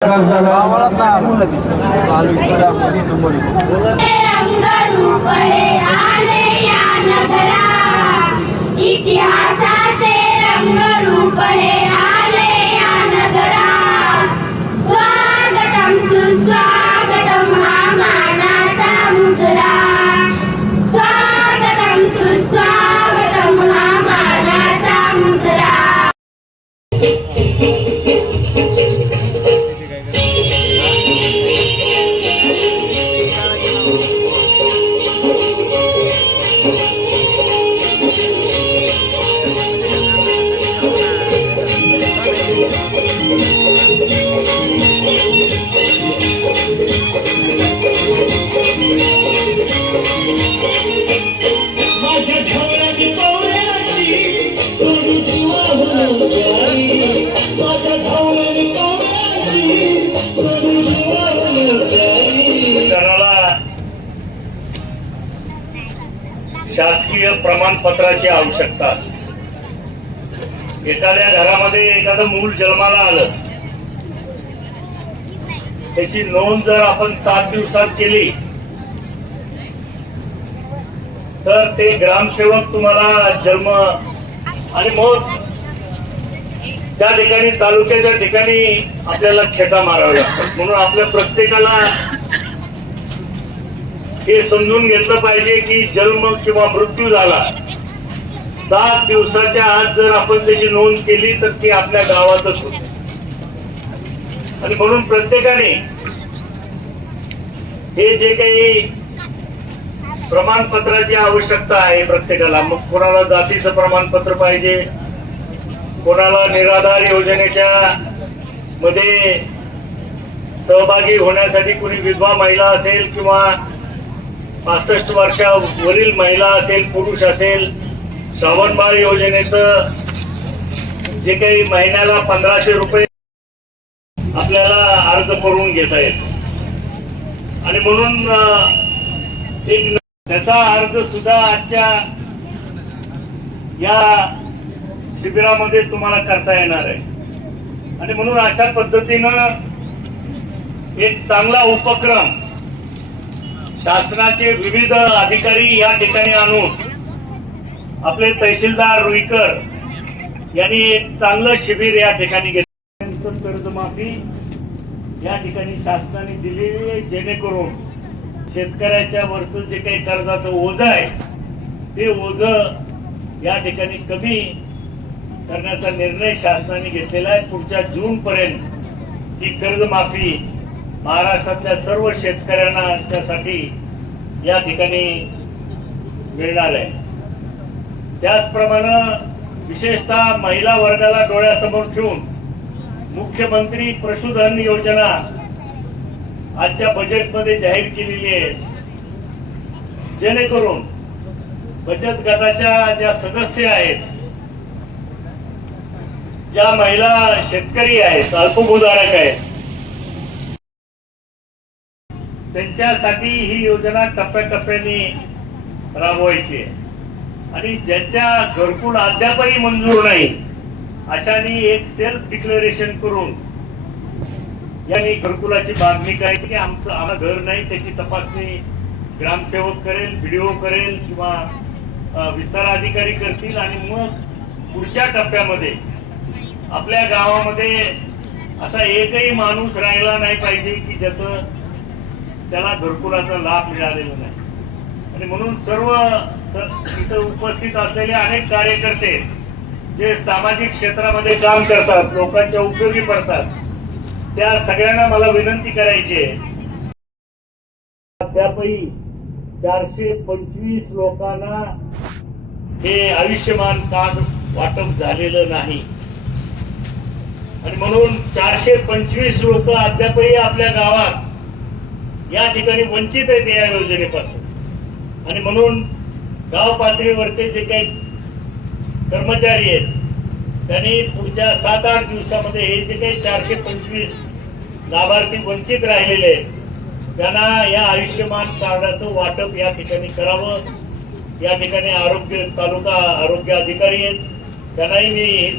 रंगरूप हे आले या नगरा, इतिहासाचे रंगरूप हे आले या नगरा. स्वागतम सुस्वागतम हा मानाचा मुजरा, स्वागतम सुस्वागतम हा मानाचा मुजरा. शासकीय प्रमाणपत्राची आवश्यकता असते. एखाद्या घरामध्ये एखादं मूल जन्माला आलं, त्याची नोंद जर आपण 7 दिवसात केली तर ते ग्रामसेवक तुम्हाला जन्म आणि मग त्या ठिकाणी तालुक्याच्या ठिकाणी आपल्याला खेटा मारावा लागतात. म्हणून आपल्या प्रत्येकाला हे समजून घेतलं पाहिजे की जन्म किंवा मृत्यू झाला 7 दिवसाच्या आत जर आपण त्याची नोंद केली तर ती आपल्या गावातच होते. आणि म्हणून प्रत्येकाने हे जे काही प्रमाणपत्राची आवश्यकता आहे प्रत्येकाला, मग कोणाला जातीचं प्रमाणपत्र पाहिजे, कोणाला निराधार योजनेच्या मध्ये सहभागी होण्यासाठी कोणी विधवा महिला असेल किंवा 65 वर्षावरील महिला असेल, पुरुष असेल, श्रावणबाळ योजनेचं जे काही महिन्याला 1500 रुपये आपल्याला अर्ज करून घेता येतो. आणि म्हणून एक त्याचा अर्ज सुद्धा आजच्या या शिबिरामध्ये तुम्हाला करता येणार आहे. आणि म्हणून अशा पद्धतीनं एक चांगला उपक्रम शासनाचे विविध अधिकारी या ठिकाणी आणून आपले तहसीलदार रुईकर यांनी एक चांगलं शिबिर या ठिकाणी घेतलं. कर्जमाफी या ठिकाणी शासनाने दिलेली आहे, जेणेकरून शेतकऱ्याच्या वरचं जे काही कर्जाचं ओझं आहे ते ओझं या ठिकाणी कमी करण्याचा निर्णय शासनाने घेतलेला आहे. पुढच्या जून पर्यंत ही कर्जमाफी महाराष्ट्रातल्या सर्व शेतकऱ्यांसाठी या ठिकाणी मिळणार आहे. त्याचप्रमाणे विशेषतः महिला वर्गाला डोळ्यासमोर ठेवून मुख्यमंत्री पशुधन योजना आजच्या बजेटमध्ये जाहीर केलेली आहे, जेणेकरून बचत गटाच्या ज्या सदस्य आहेत, ज्या महिला शेतकरी आहेत, अल्पभूधारक आहेत, त्यांच्यासाठी ही योजना टप्प्याटप्प्याने राबवायची आहे. आणि ज्यांच्या घरकुल अद्यापही मंजूर नाही अशांनी एक सेल्फ डिक्लेरेशन करून यांनी घरकुलाची मागणी करायची की आम्हाला घर नाही, त्याची तपासणी ग्रामसेवक करेल, व्हिडिओ करेल किंवा विस्तार अधिकारी करतील. आणि मग पुढच्या टप्प्यामध्ये आपल्या गावामध्ये असा एकही माणूस राहिला नाही पाहिजे की त्याला घरकुलाचा लाभ मिळालेला नाही. आणि म्हणून सर्व इथं उपस्थित असलेले अनेक कार्यकर्ते जे सामाजिक क्षेत्रामध्ये काम करतात, लोकांच्या उपयोगी पडतात, त्या सगळ्यांना मला विनंती करायची आहे. त्यापैकी 425 लोकांना हे आयुष्यमान कार्ड वाटप झालेलं नाही. आणि म्हणून 425 लोक अद्यापही आपल्या गावात या ठिकाणी वंचित आहेत या योजनेपासून. आणि म्हणून गाव पातळीवरचे जे काही कर्मचारी आहेत त्यांनी पुढच्या 7-8 दिवसामध्ये हे जे काही 425 लाभार्थी वंचित राहिलेले आहेत त्यांना या आयुष्यमान कार्डाचं वाटप या ठिकाणी करावं. या ठिकाणी तालुका आरोग्य अधिकारी आहेत, त्यांनाही मी